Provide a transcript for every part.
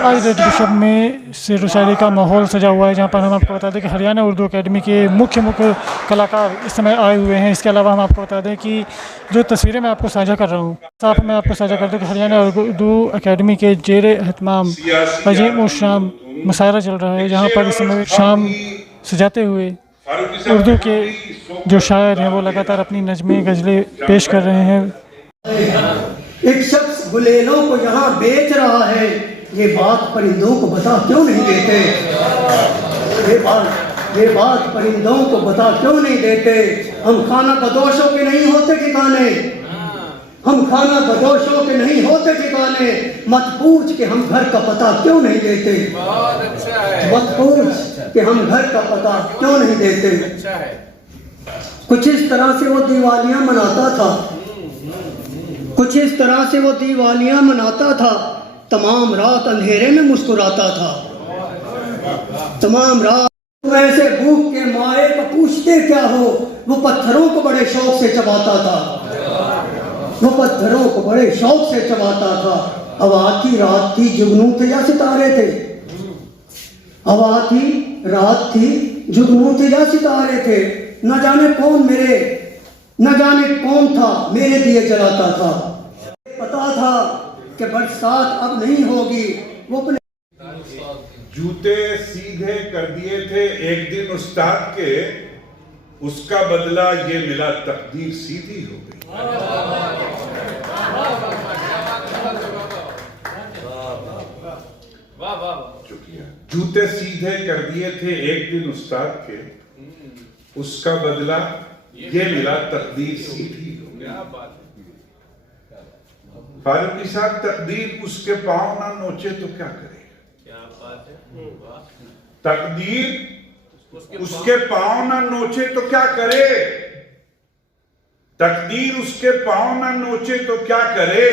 आज red bishop में शेर व शायरी का माहौल सजा हुआ है, जहाँ पर हम आपको बता दें कि हरियाणा उर्दू अकेडमी के मुख्य कलाकार इस समय आए हुए हैं। इसके अलावा हम आपको बता दें कि जो तस्वीरें मैं आपको साझा कर रहा हूँ, साथ मैं आपको साझा कर दूँ कि हरियाणा उर्दू अकेडमी के जेरे एहतमाम अजीम शाम मुशायरा चल रहा है, जहाँ पर इस समय शाम सजाते हुए उर्दू के जो शायर हैं वो लगातार अपनी नज़में गज़लें पेश कर रहे हैं। एक शख्स गुलेलों को यहाँ बेच रहा है, ये बात परिंदों को बता क्यों नहीं देते? ये बात परिंदों को बता क्यों नहीं देते? हम खाना बदोशों के नहीं होते ठिकाने, हम खाना बदोशों के नहीं होते ठिकाने। मत पूछ के हम घर का पता क्यों नहीं देते? मत पूछ के हम घर का पता क्यों नहीं देते? कुछ इस तरह से वो दिवालियां मनाता था, कुछ इस तरह से वो दिवालियां मनाता था। तमाम रात अंधेरे में मुस्कुराता था, तमाम रात ऐसे भूख के माए को पूछते क्या हो। वो पत्थरों को बड़े शौक से चबाता था, वो पत्थरों को बड़े शौक से चबाता था। हवा थी रात थी जुगनू थे या सितारे थे, हवा थी रात थी जुगनू थे या सितारे थे। न जाने कौन था मेरे दिए जलाता था। पता था कि बरसात अब नहीं होगी। वो अपने जूते सीधे कर दिए थे एक दिन उस्ताद के, उसका बदला ये मिला तकदीर सीधी हो गई। जूते सीधे कर दिए थे एक दिन उस्ताद के, उसका बदला ये मिला तकदीर सीधी हो गई। फारूकी साहब, तकदीर उसके पांव ना नोचे तो क्या करे? क्या बात है? तकदीर उसके पांव ना नोचे तो क्या करे? तकदीर उसके पांव ना नोचे तो क्या करे?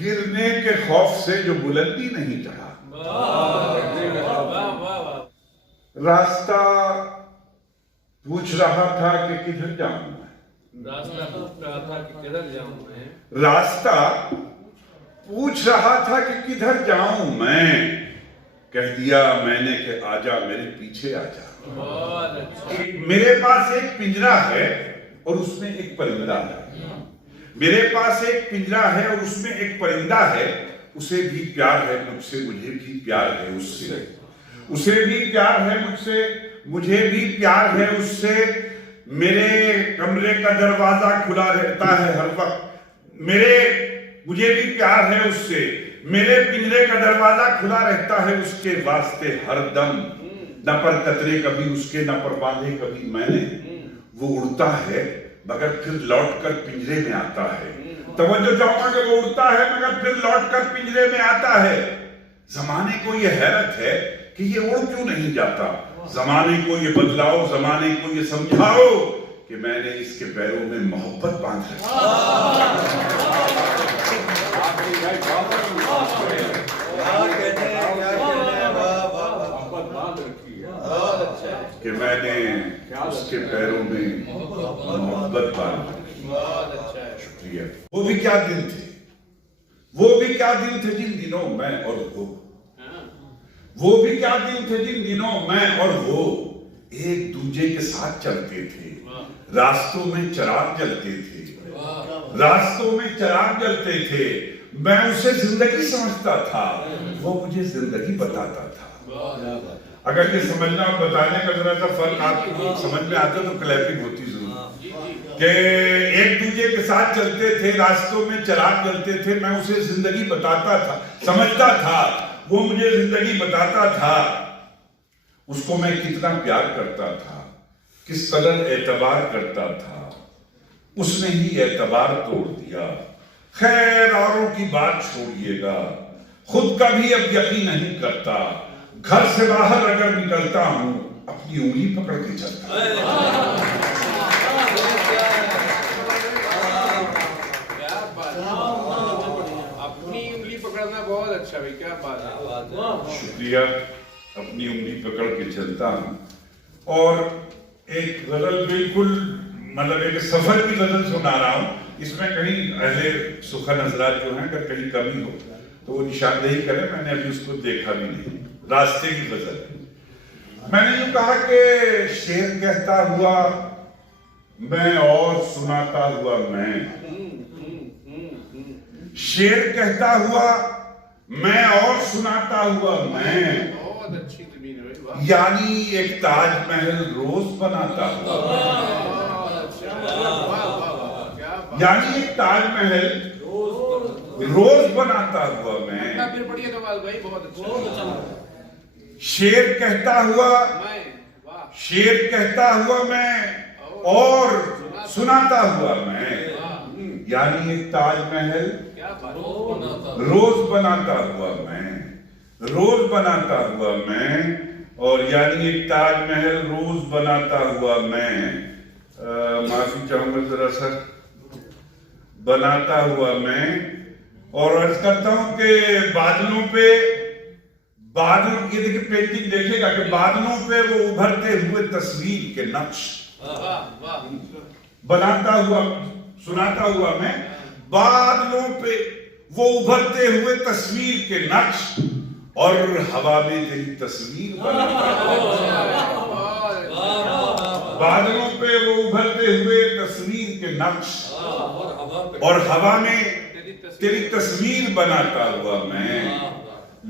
गिरने के खौफ से जो बुलंदी नहीं चढ़ा। रास्ता पूछ रहा था कि किधर जाऊं मैं, रास्ता पूछ रहा था कि किधर जाऊं मैं, रास्ता पूछ रहा था कि किधर जाऊं मैं। कह दिया मैंने कि आजा मेरे पीछे आजा। बहुत अच्छा। मेरे पास एक पिंजरा है और उसमें एक परिंदा है। मेरे पास एक पिंजरा है और उसमें एक परिंदा है। उसे भी प्यार है मुझसे, मुझे भी प्यार है उससे। उसे भी प्यार है मुझसे, मुझे भी प्यार है उससे। मेरे कमरे का दरवाजा खुला रहता है हर वक्त। मुझे भी प्यार है उससे। मेरे पिंजरे का दरवाजा खुला रहता है उसके वास्ते हर दम। न पर कतरे कभी उसके, न पर बांधे कभी मैंने। वो उड़ता है मगर फिर लौट कर पिंजरे में आता है। तवज्जो चाहूंगा कि वो उड़ता है मगर फिर लौट कर पिंजरे में आता है। जमाने को ये हैरत है कि ये उड़ क्यों नहीं जाता। जमाने को ये बदलाओ, जमाने को ये समझाओ कि मैंने इसके पैरों में मोहब्बत बांध रखी है, कि मैंने उसके पैरों में मोहब्बत बांध रखी है। शुक्रिया। वो भी क्या दिन थे, वो भी क्या दिन थे जिन दिनों मैं और वो भी क्या दिन थे जिन दिनों मैं और वो एक दूजे के साथ चलते थे। रास्तों में चिराग जलते थे, रास्तों में चिराग जलते थे। मैं उसे जिंदगी समझता था, वो मुझे जिंदगी बताता था। अगर ये समझना और बताने का जरा सा फर्क आपको समझ में आता तो क्लैपिंग होती जरूर। कि एक दूजे के साथ चलते थे, रास्तों में चिराग जलते थे। मैं उसे जिंदगी बताता था, समझता था, वो मुझे जिंदगी बताता था। उसको मैं कितना प्यार करता था, किस कदर एतबार करता था। उसने ही एतबार तोड़ दिया। खैर औरों की बात छोड़िएगा, खुद का भी अब यकीन नहीं करता। घर से बाहर अगर निकलता हूं अपनी उंगली पकड़ के चलता। अपनी उंगली पकड़ना बहुत अच्छा भाई, क्या बात है। शुक्रिया। अपनी उंगली पकड़ के चलता हूं। और एक गजल, बिल्कुल मतलब एक सफर की गजल सुना रहा हूं। इसमें कहीं अहले सुखन हजरात जो हैं, अगर कहीं कमी हो तो वो निशानदेही करे, मैंने अभी उसको देखा भी नहीं, रास्ते की गजल है। मैंने यूं कहा कि शेर कहता हुआ मैं और सुनाता हुआ मैं, शेर कहता हुआ मैं और सुनाता हुआ मैं, बहुत अच्छी जमीन है भाई, वाह। यानी एक ताजमहल रोज बनाता हुआ, बहुत अच्छा, वाह वाह वाह, क्या बात। यानी एक ताजमहल रोज बनाता हुआ मैं, फिर पढ़िए नवाज भाई, बहुत अच्छा। शेर कहता हुआ मैं, वाह, शेर कहता हुआ मैं और सुनाता हुआ मैं, यानी एक ताजमहल क्या बात। रोज बनाता हुआ मैं, रोज बनाता हुआ मैं, और यानी एक ताजमहल रोज बनाता हुआ मैं। माफी चाहूंगा जरा सर, बनाता हुआ मैं, और अर्ज करता हूं कि बादलों पे, बादल, ये देखिए पेंटिंग देखिएगा कि बादलों पे वो उभरते हुए तस्वीर के नक्श, वाह वाह, बनाता हुआ सुनाता हुआ मैं, बादलों पे वो उभरते हुए तस्वीर के नक्श, और हवा में तेरी तस्वीर बनाता हुआ, बादलों पे वो उभरते हुए तस्वीर के नक्श, और हवा में तेरी तस्वीर बनाता हुआ मैं।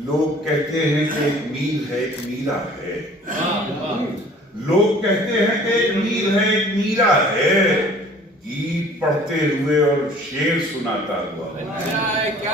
लोग कहते हैं कि एक मीर है एक मीरा है, लोग कहते हैं कि एक मीर है एक मीरा है, गीत पढ़ते हुए और शेर सुनाता हुआ। अच्छा है क्या।